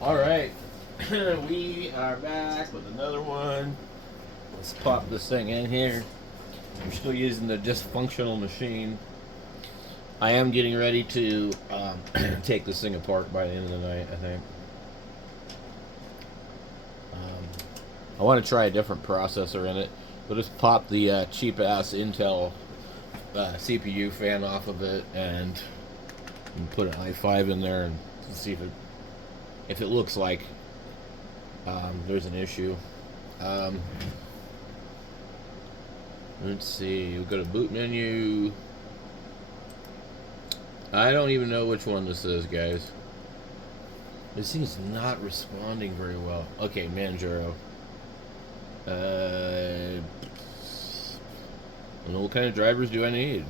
All right, we are back with another one. Let's pop this thing in here. I'm still using the dysfunctional machine. I am getting ready to take this thing apart by the end of the night, I think. I want to try a different processor in it. We'll just pop the cheap ass Intel CPU fan off of it and put an i5 in there and see if it looks like there's an issue. Um, let's see. We'll go to boot menu. I don't even know which one this is, guys. This thing is not responding very well. Okay, Manjaro. And what kind of drivers do I need?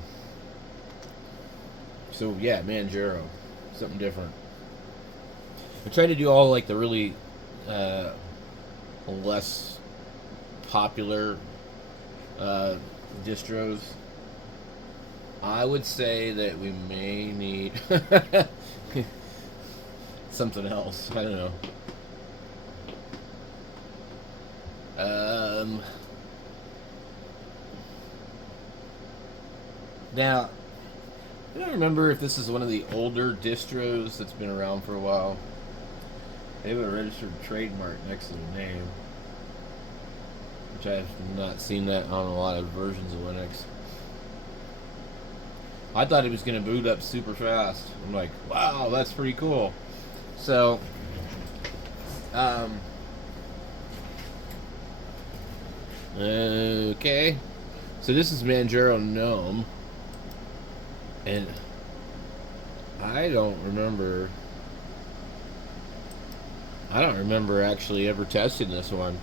So yeah, Manjaro. Something different. I tried to do all like the really uh, less popular distros. I would say that we may need something else. I don't know. Um, Now, I don't remember if this is one of the older distros that's been around for a while. They have a registered trademark next to the name, which I have not seen that on a lot of versions of Linux. I thought it was going to boot up super fast. I'm like, wow, that's pretty cool. So, um, okay. So this is Manjaro Gnome. And I don't remember. I don't remember actually ever testing this one,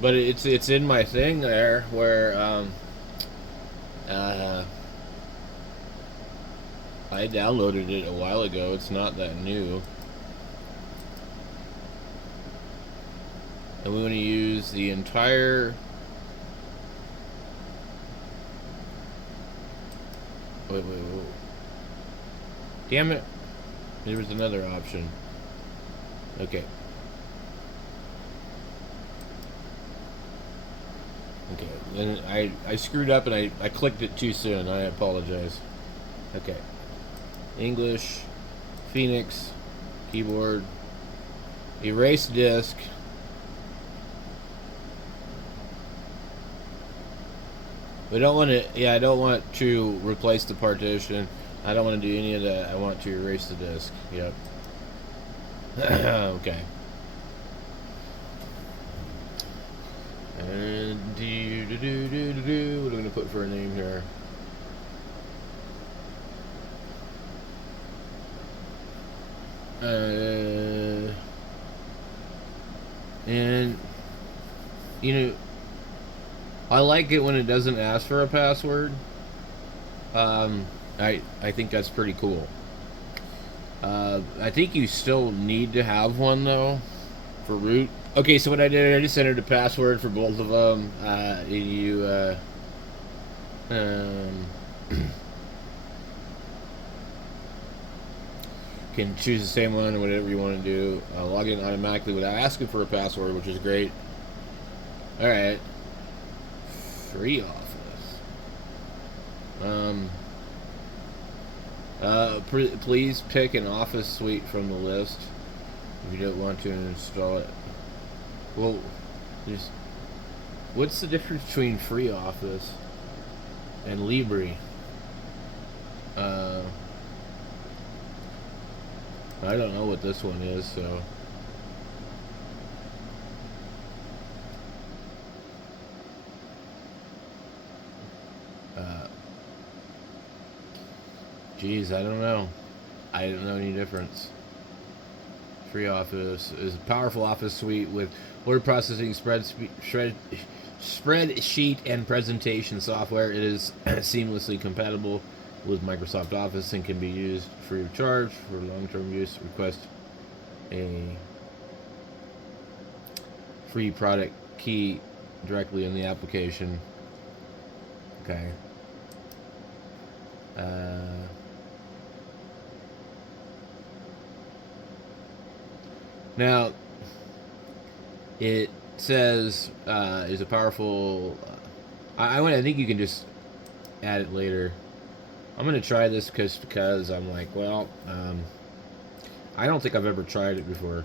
but it's in my thing there where uh, I downloaded it a while ago. It's not that new, and we want to use the entire. Wait. Damn it! There was another option. Okay. Okay, and I screwed up and I clicked it too soon. I apologize. Okay. English, Phoenix, keyboard, erase disk. We don't want to, yeah, I don't want to replace the partition. I don't want to do any of that. I want to erase the disk. Yep. Okay. And what are we going to put for a name here? And you know, I like it when it doesn't ask for a password. I think that's pretty cool. I think you still need to have one though for root. Okay, so what I did, I just entered a password for both of them. Um, can choose the same one or whatever you want to do. Log in automatically without asking for a password, which is great. All right, free office. Please pick an office suite from the list if you don't want to install it. Well, there's what's the difference between free office and Libre? Uh, I don't know what this one is, so. Uh, Geez, I don't know. I don't know any difference. Free Office is a powerful office suite with word processing, spreadsheet, and presentation software. It is seamlessly compatible with Microsoft Office and can be used free of charge for long-term use. Request a free product key directly in the application. Okay. Now, it says is a powerful. I think you can just add it later. I'm gonna try this because I'm like, well, I don't think I've ever tried it before.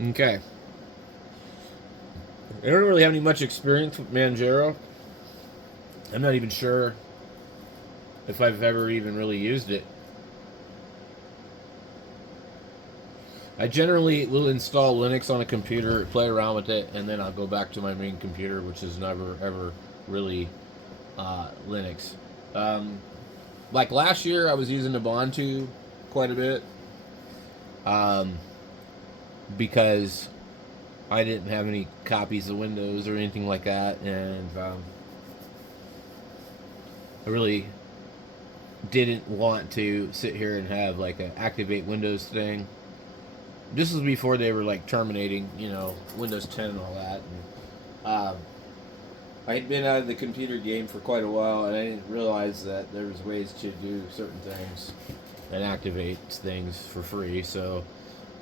Okay. I don't really have any much experience with Manjaro. I'm not even sure if I've ever even really used it. I generally will install Linux on a computer, play around with it, and then I'll go back to my main computer, which is never ever really Linux. Um, like last year, I was using Ubuntu quite a bit um, because I didn't have any copies of Windows or anything like that, and I really didn't want to sit here and have like an activate Windows thing. This was before they were like terminating, Windows 10 and all that. And, I had been out of the computer game for quite a while, and I didn't realize that there was ways to do certain things and activate things for free. So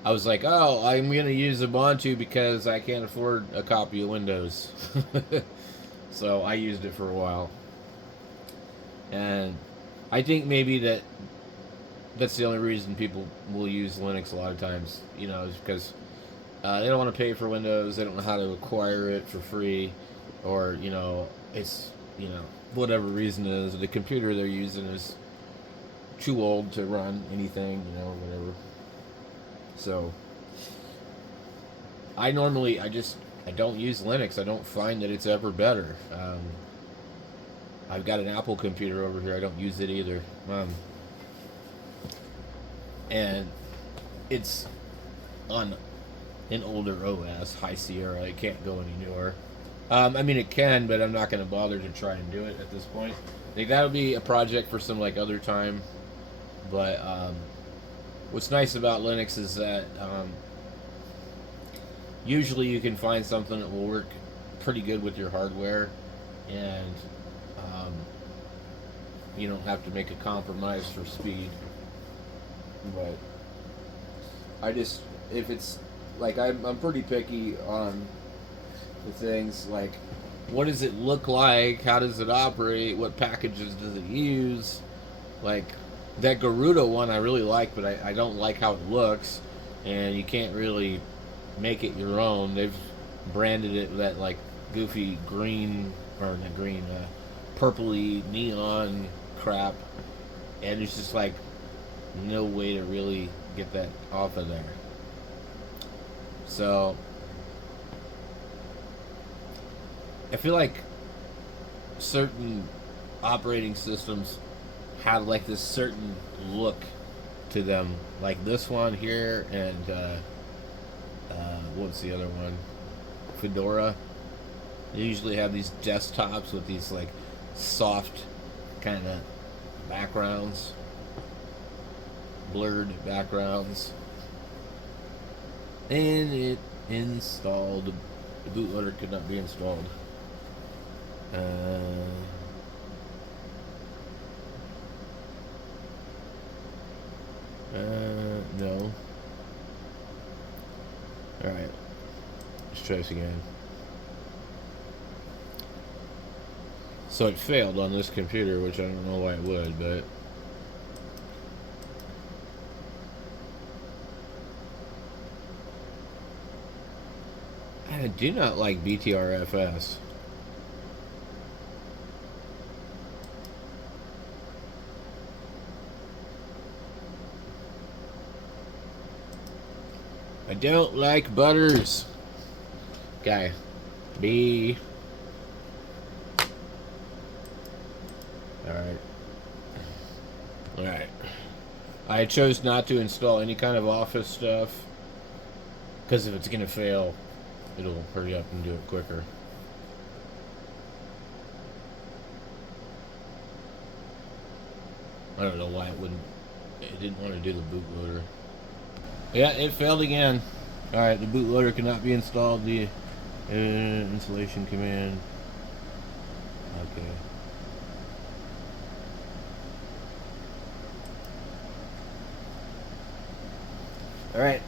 I was like, oh, I'm gonna use Ubuntu because I can't afford a copy of Windows. So I used it for a while, and I think maybe that's the only reason people will use Linux a lot of times, is because they don't want to pay for Windows. They don't know how to acquire it for free, or it's whatever reason it is. The computer they're using is too old to run anything, whatever. So I don't use Linux. I don't find that it's ever better. I've got an Apple computer over here. I don't use it either. And it's on an older OS, High Sierra. It can't go any newer. I mean, it can, but I'm not going to bother to try and do it at this point. I think that'll be a project for some other time. But what's nice about Linux is that usually you can find something that will work pretty good with your hardware, and you don't have to make a compromise for speed. But if it's like I'm pretty picky on the things like what does it look like, how does it operate, what packages does it use. Like that Garuda one I really like, but I don't like how it looks, and you can't really make it your own. They've branded it with that like goofy green, or not green, purpley neon crap, and it's just like no way to really get that off of there. So I feel like certain operating systems have like this certain look to them, like this one here, and what's the other one? Fedora. They usually have these desktops with these like soft kind of backgrounds, blurred backgrounds. And it installed. The bootloader could not be installed. No. Alright. Let's try this again. So it failed on this computer, which I don't know why it would, but I do not like BTRFS. I don't like butters. Okay. B. Alright. Alright. I chose not to install any kind of Office stuff, because if it's going to fail, it'll hurry up and do it quicker. I don't know why it didn't want to do the bootloader. Yeah, it failed again. Alright, the bootloader cannot be installed. The installation command. Okay. All right.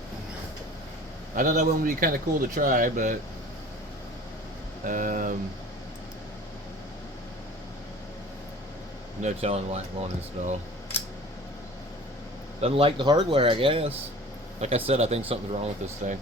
I thought that one would be kind of cool to try, but no telling why it won't install. Doesn't like the hardware, I guess. Like I said, I think something's wrong with this thing.